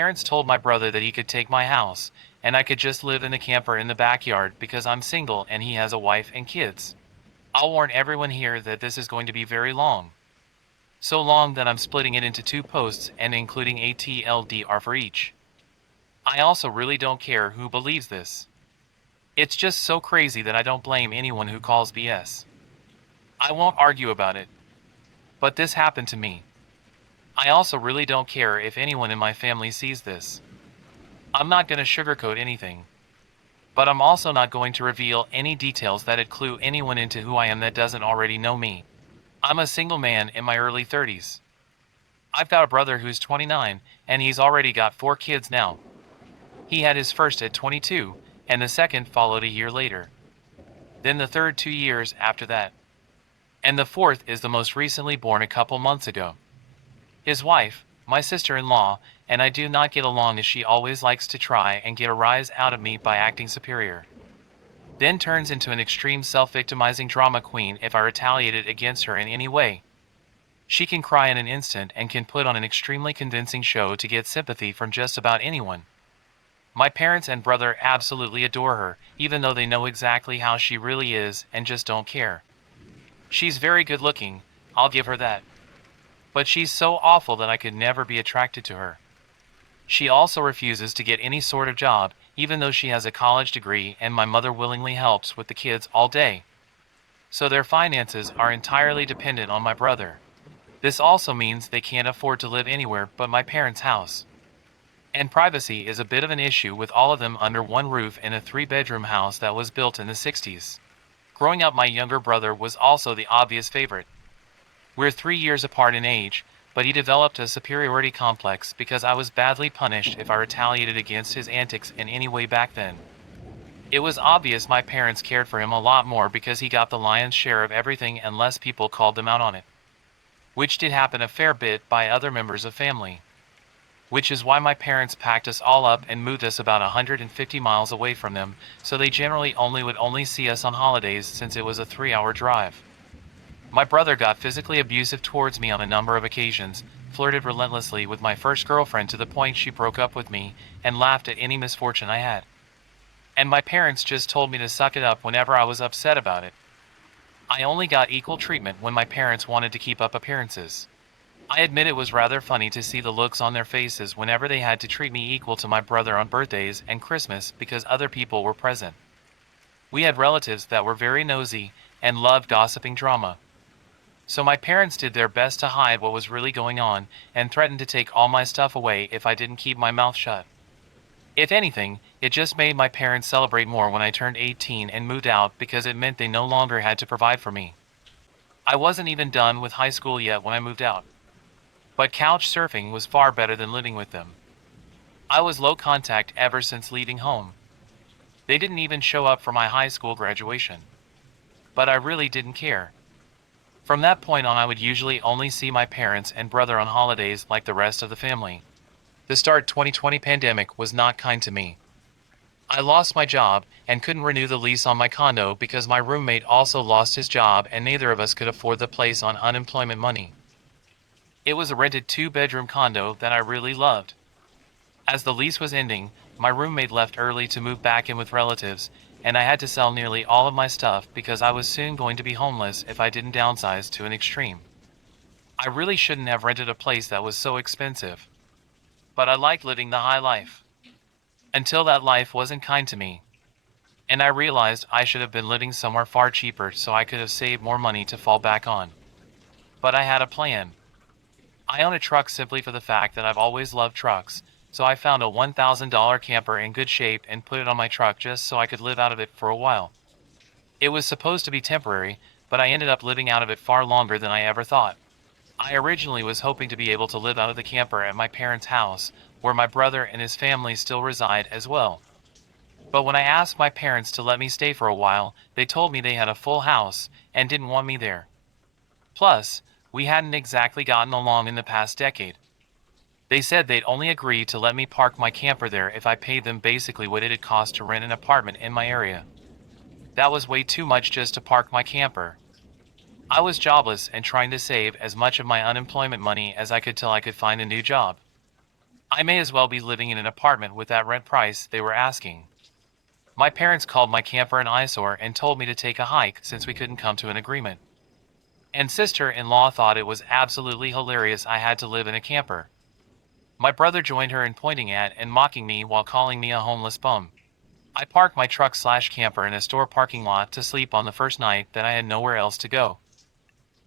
parents told my brother that he could take my house, and I could just live in the camper in the backyard because I'm single and he has a wife and kids. I'll warn everyone here that this is going to be very long. So long that I'm splitting it into 2 posts and including a TLDR for each. I also really don't care who believes this. It's just so crazy that I don't blame anyone who calls BS. I won't argue about it. But this happened to me. I also really don't care if anyone in my family sees this. I'm not going to sugarcoat anything. But I'm also not going to reveal any details that'd clue anyone into who I am that doesn't already know me. I'm a single man in my early 30s. I've got a brother who's 29, and he's already got 4 kids now. He had his first at 22, and the second followed a year later. Then the third 2 years after that. And the fourth is the most recently born a couple months ago. His wife, my sister-in-law, and I do not get along as she always likes to try and get a rise out of me by acting superior. Then turns into an extreme self-victimizing drama queen if I retaliated against her in any way. She can cry in an instant and can put on an extremely convincing show to get sympathy from just about anyone. My parents and brother absolutely adore her, even though they know exactly how she really is and just don't care. She's very good looking, I'll give her that. But she's so awful that I could never be attracted to her. She also refuses to get any sort of job, even though she has a college degree and my mother willingly helps with the kids all day. So their finances are entirely dependent on my brother. This also means they can't afford to live anywhere but my parents' house. And privacy is a bit of an issue with all of them under one roof in a 3-bedroom house that was built in the 60s. Growing up, my younger brother was also the obvious favorite. We're 3 years apart in age, but he developed a superiority complex because I was badly punished if I retaliated against his antics in any way back then. It was obvious my parents cared for him a lot more because he got the lion's share of everything and less people called them out on it. Which did happen a fair bit by other members of family. Which is why my parents packed us all up and moved us about 150 miles away from them, so they generally would only see us on holidays since it was a 3-hour drive. My brother got physically abusive towards me on a number of occasions, flirted relentlessly with my first girlfriend to the point she broke up with me, and laughed at any misfortune I had. And my parents just told me to suck it up whenever I was upset about it. I only got equal treatment when my parents wanted to keep up appearances. I admit it was rather funny to see the looks on their faces whenever they had to treat me equal to my brother on birthdays and Christmas because other people were present. We had relatives that were very nosy and loved gossiping drama. So my parents did their best to hide what was really going on and threatened to take all my stuff away if I didn't keep my mouth shut. If anything, it just made my parents celebrate more when I turned 18 and moved out because it meant they no longer had to provide for me. I wasn't even done with high school yet when I moved out. But couch surfing was far better than living with them. I was low contact ever since leaving home. They didn't even show up for my high school graduation. But I really didn't care. From that point on, I would usually only see my parents and brother on holidays like the rest of the family. The start 2020 pandemic was not kind to me. I lost my job and couldn't renew the lease on my condo because my roommate also lost his job and neither of us could afford the place on unemployment money. It was a rented 2-bedroom condo that I really loved. As the lease was ending, my roommate left early to move back in with relatives, and I had to sell nearly all of my stuff because I was soon going to be homeless if I didn't downsize to an extreme. I really shouldn't have rented a place that was so expensive. But I liked living the high life. Until that life wasn't kind to me. And I realized I should have been living somewhere far cheaper so I could have saved more money to fall back on. But I had a plan. I own a truck simply for the fact that I've always loved trucks, so I found a $1,000 camper in good shape and put it on my truck just so I could live out of it for a while. It was supposed to be temporary, but I ended up living out of it far longer than I ever thought. I originally was hoping to be able to live out of the camper at my parents' house, where my brother and his family still reside as well. But when I asked my parents to let me stay for a while, they told me they had a full house and didn't want me there. Plus, we hadn't exactly gotten along in the past decade. They said they'd only agree to let me park my camper there if I paid them basically what it'd cost to rent an apartment in my area. That was way too much just to park my camper. I was jobless and trying to save as much of my unemployment money as I could till I could find a new job. I may as well be living in an apartment with that rent price they were asking. My parents called my camper an eyesore and told me to take a hike since we couldn't come to an agreement. And sister-in-law thought it was absolutely hilarious I had to live in a camper. My brother joined her in pointing at and mocking me while calling me a homeless bum. I parked my truck/camper in a store parking lot to sleep on the first night that I had nowhere else to go.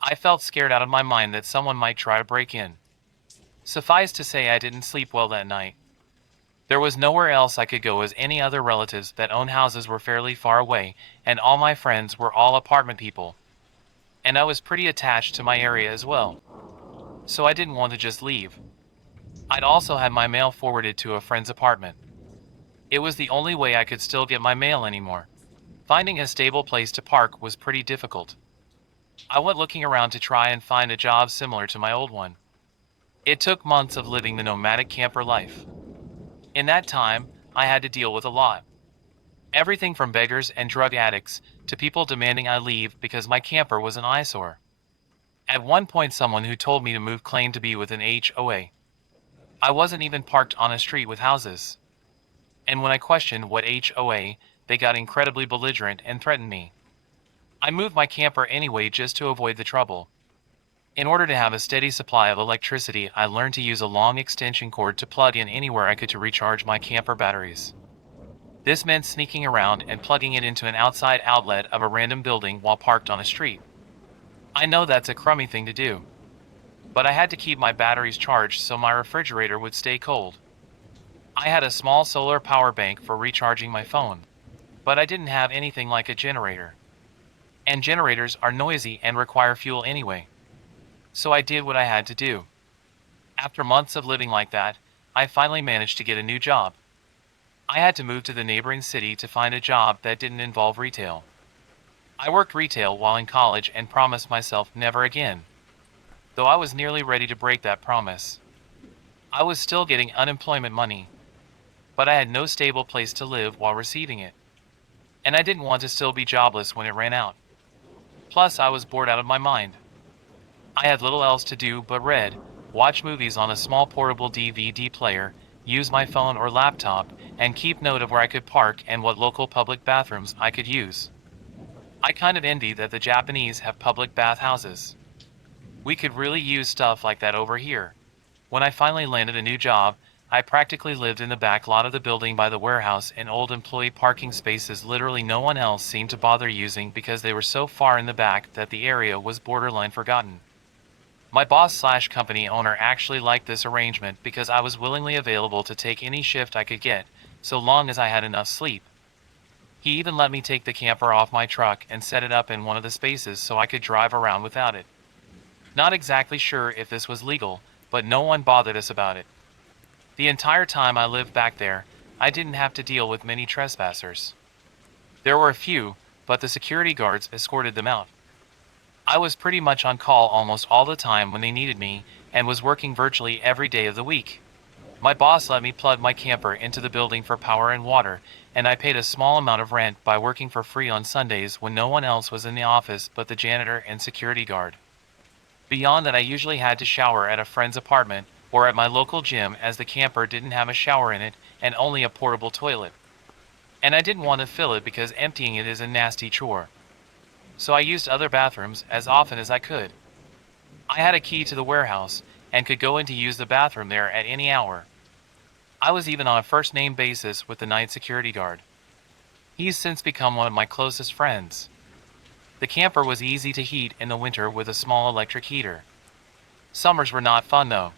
I felt scared out of my mind that someone might try to break in. Suffice to say, I didn't sleep well that night. There was nowhere else I could go as any other relatives that owned houses were fairly far away, and all my friends were all apartment people. And I was pretty attached to my area as well. So I didn't want to just leave. I'd also had my mail forwarded to a friend's apartment. It was the only way I could still get my mail anymore. Finding a stable place to park was pretty difficult. I went looking around to try and find a job similar to my old one. It took months of living the nomadic camper life. In that time, I had to deal with a lot. Everything from beggars and drug addicts to people demanding I leave because my camper was an eyesore. At one point, someone who told me to move claimed to be with an HOA. I wasn't even parked on a street with houses. And when I questioned what HOA, they got incredibly belligerent and threatened me. I moved my camper anyway just to avoid the trouble. In order to have a steady supply of electricity, I learned to use a long extension cord to plug in anywhere I could to recharge my camper batteries. This meant sneaking around and plugging it into an outside outlet of a random building while parked on a street. I know that's a crummy thing to do, but I had to keep my batteries charged so my refrigerator would stay cold. I had a small solar power bank for recharging my phone, but I didn't have anything like a generator. And generators are noisy and require fuel anyway. So I did what I had to do. After months of living like that, I finally managed to get a new job. I had to move to the neighboring city to find a job that didn't involve retail. I worked retail while in college and promised myself never again, though I was nearly ready to break that promise. I was still getting unemployment money, but I had no stable place to live while receiving it. And I didn't want to still be jobless when it ran out. Plus, I was bored out of my mind. I had little else to do but read, watch movies on a small portable DVD player, use my phone or laptop, and keep note of where I could park and what local public bathrooms I could use. I kind of envy that the Japanese have public bathhouses. We could really use stuff like that over here. When I finally landed a new job, I practically lived in the back lot of the building by the warehouse in old employee parking spaces literally no one else seemed to bother using because they were so far in the back that the area was borderline forgotten. My boss/company owner actually liked this arrangement because I was willingly available to take any shift I could get, so long as I had enough sleep. He even let me take the camper off my truck and set it up in one of the spaces so I could drive around without it. Not exactly sure if this was legal, but no one bothered us about it. The entire time I lived back there, I didn't have to deal with many trespassers. There were a few, but the security guards escorted them out. I was pretty much on call almost all the time when they needed me, and was working virtually every day of the week. My boss let me plug my camper into the building for power and water, and I paid a small amount of rent by working for free on Sundays when no one else was in the office but the janitor and security guard. Beyond that, I usually had to shower at a friend's apartment or at my local gym as the camper didn't have a shower in it and only a portable toilet. And I didn't want to fill it because emptying it is a nasty chore. So I used other bathrooms as often as I could. I had a key to the warehouse and could go in to use the bathroom there at any hour. I was even on a first-name basis with the night security guard. He's since become one of my closest friends. The camper was easy to heat in the winter with a small electric heater. Summers were not fun though.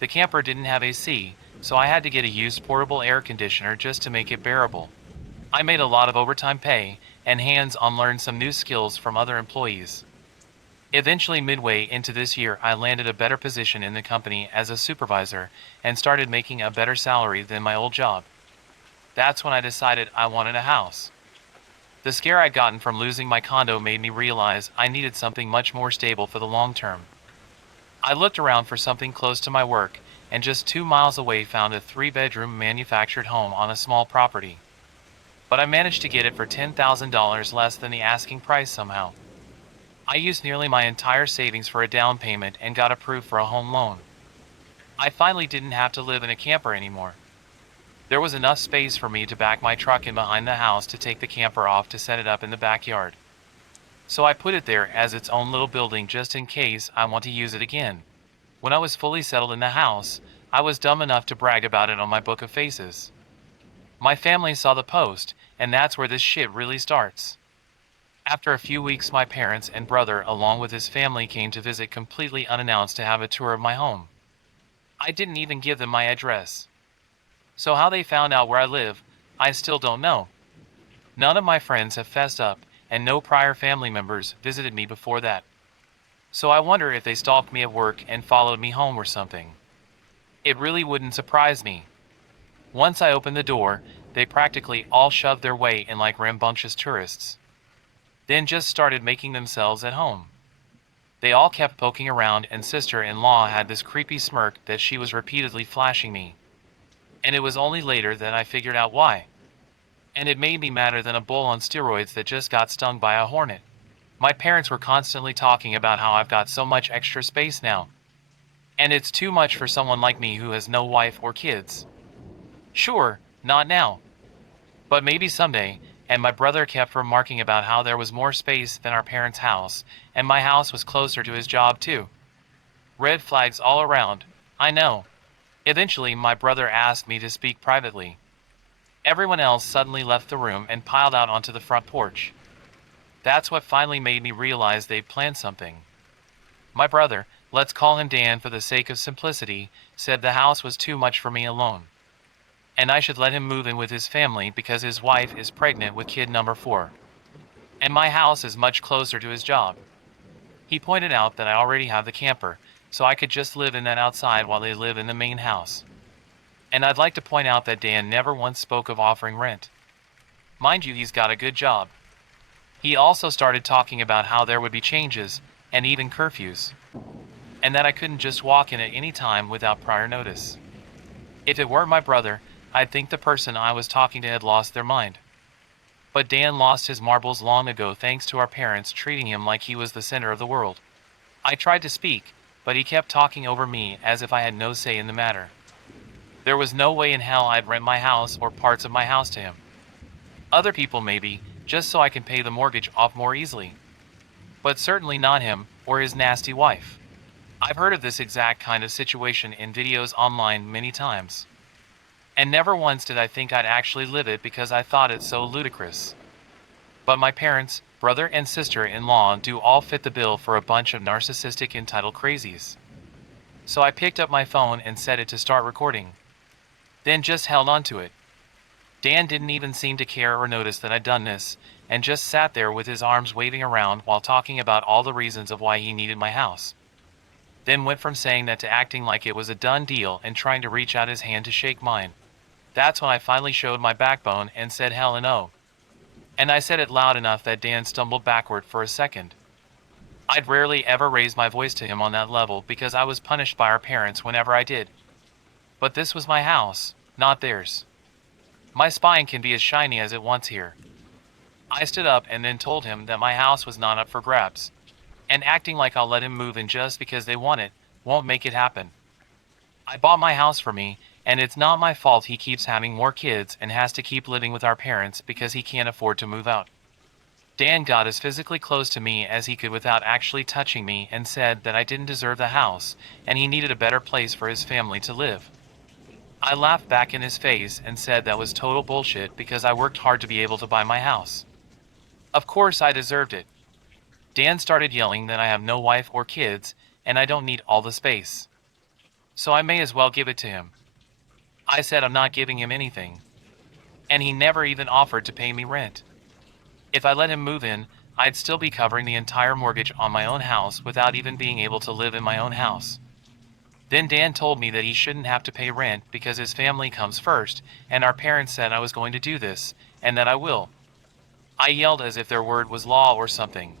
The camper didn't have AC, so I had to get a used portable air conditioner just to make it bearable. I made a lot of overtime pay and hands-on learned some new skills from other employees. Eventually, midway into this year, I landed a better position in the company as a supervisor and started making a better salary than my old job. That's when I decided I wanted a house. The scare I'd gotten from losing my condo made me realize I needed something much more stable for the long term. I looked around for something close to my work and just 2 miles away found a 3-bedroom manufactured home on a small property. But I managed to get it for $10,000 less than the asking price somehow. I used nearly my entire savings for a down payment and got approved for a home loan. I finally didn't have to live in a camper anymore. There was enough space for me to back my truck in behind the house to take the camper off to set it up in the backyard. So I put it there as its own little building just in case I want to use it again. When I was fully settled in the house, I was dumb enough to brag about it on my book of faces. My family saw the post, and that's where this shit really starts. After a few weeks, my parents and brother, along with his family, came to visit completely unannounced to have a tour of my home. I didn't even give them my address. So, how they found out where I live, I still don't know. None of my friends have fessed up, and no prior family members visited me before that. So, I wonder if they stalked me at work and followed me home or something. It really wouldn't surprise me. Once I opened the door, they practically all shoved their way in like rambunctious tourists. Then just started making themselves at home. They all kept poking around, and sister-in-law had this creepy smirk that she was repeatedly flashing me. And it was only later that I figured out why. And it made me madder than a bull on steroids that just got stung by a hornet. My parents were constantly talking about how I've got so much extra space now. And it's too much for someone like me who has no wife or kids. Sure, not now. But maybe someday, and my brother kept remarking about how there was more space than our parents' house, and my house was closer to his job too. Red flags all around, I know. Eventually, my brother asked me to speak privately. Everyone else suddenly left the room and piled out onto the front porch. That's what finally made me realize they'd planned something. My brother, let's call him Dan for the sake of simplicity, said the house was too much for me alone. And I should let him move in with his family because his wife is pregnant with kid number 4. And my house is much closer to his job. He pointed out that I already have the camper, so I could just live in that outside while they live in the main house. And I'd like to point out that Dan never once spoke of offering rent. Mind you, he's got a good job. He also started talking about how there would be changes, and even curfews. And that I couldn't just walk in at any time without prior notice. If it weren't my brother, I'd think the person I was talking to had lost their mind. But Dan lost his marbles long ago thanks to our parents treating him like he was the center of the world. I tried to speak, but he kept talking over me as if I had no say in the matter. There was no way in hell I'd rent my house or parts of my house to him. Other people maybe, just so I can pay the mortgage off more easily. But certainly not him or his nasty wife. I've heard of this exact kind of situation in videos online many times. And never once did I think I'd actually live it because I thought it so ludicrous. But my parents, brother and sister-in-law do all fit the bill for a bunch of narcissistic entitled crazies. So I picked up my phone and set it to start recording. Then just held on to it. Dan didn't even seem to care or notice that I'd done this, and just sat there with his arms waving around while talking about all the reasons of why he needed my house. Then went from saying that to acting like it was a done deal and trying to reach out his hand to shake mine. That's when I finally showed my backbone and said hell and oh. And I said it loud enough that Dan stumbled backward for a second. I'd rarely ever raised my voice to him on that level because I was punished by our parents whenever I did. But this was my house, not theirs. My spine can be as shiny as it wants here. I stood up and then told him that my house was not up for grabs. And acting like I'll let him move in just because they want it won't make it happen. I bought my house for me, and it's not my fault he keeps having more kids and has to keep living with our parents because he can't afford to move out. Dan got as physically close to me as he could without actually touching me and said that I didn't deserve the house and he needed a better place for his family to live. I laughed back in his face and said that was total bullshit because I worked hard to be able to buy my house. Of course I deserved it. Dan started yelling that I have no wife or kids and I don't need all the space. So I may as well give it to him. I said I'm not giving him anything. And he never even offered to pay me rent. If I let him move in, I'd still be covering the entire mortgage on my own house without even being able to live in my own house. Then Dan told me that he shouldn't have to pay rent because his family comes first, and our parents said I was going to do this, and that I will. I yelled as if their word was law or something,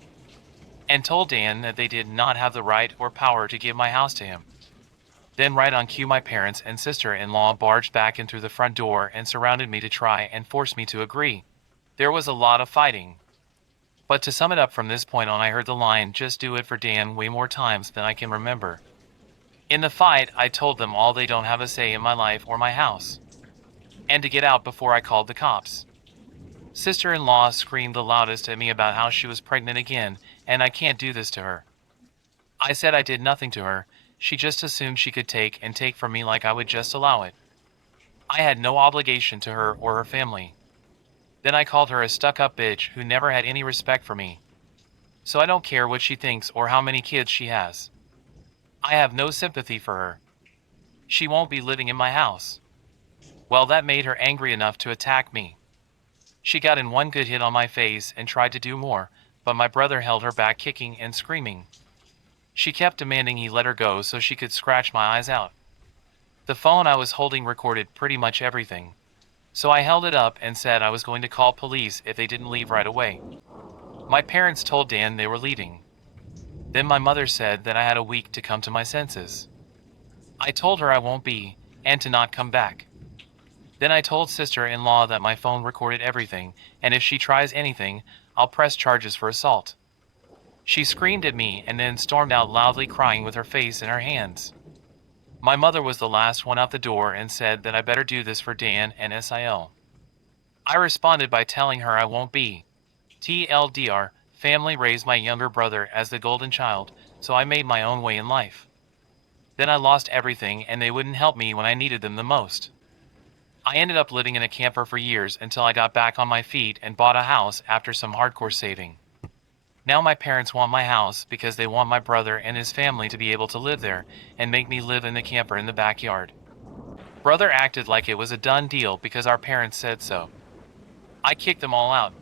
and told Dan that they did not have the right or power to give my house to him. Then right on cue my parents and sister-in-law barged back in through the front door and surrounded me to try and force me to agree. There was a lot of fighting. But to sum it up from this point on, I heard the line, "Just do it" for Dan way more times than I can remember. In the fight, I told them all they don't have a say in my life or my house, and to get out before I called the cops. Sister-in-law screamed the loudest at me about how she was pregnant again, and I can't do this to her. I said I did nothing to her, she just assumed she could take from me like I would just allow it. I had no obligation to her or her family. Then I called her a stuck-up bitch who never had any respect for me. So I don't care what she thinks or how many kids she has. I have no sympathy for her. She won't be living in my house. Well, that made her angry enough to attack me. She got in one good hit on my face and tried to do more, but my brother held her back, kicking and screaming. She kept demanding he let her go so she could scratch my eyes out. The phone I was holding recorded pretty much everything. So I held it up and said I was going to call police if they didn't leave right away. My parents told Dan they were leaving. Then my mother said that I had a week to come to my senses. I told her I won't be, and to not come back. Then I told sister-in-law that my phone recorded everything, and if she tries anything, I'll press charges for assault. She screamed at me and then stormed out loudly, crying with her face in her hands. My mother was the last one out the door and said that I better do this for Dan and SIL. I responded by telling her I won't be. TLDR, family raised my younger brother as the golden child, so I made my own way in life. Then I lost everything and they wouldn't help me when I needed them the most. I ended up living in a camper for years until I got back on my feet and bought a house after some hardcore saving. Now my parents want my house because they want my brother and his family to be able to live there and make me live in the camper in the backyard. Brother acted like it was a done deal because our parents said so. I kicked them all out.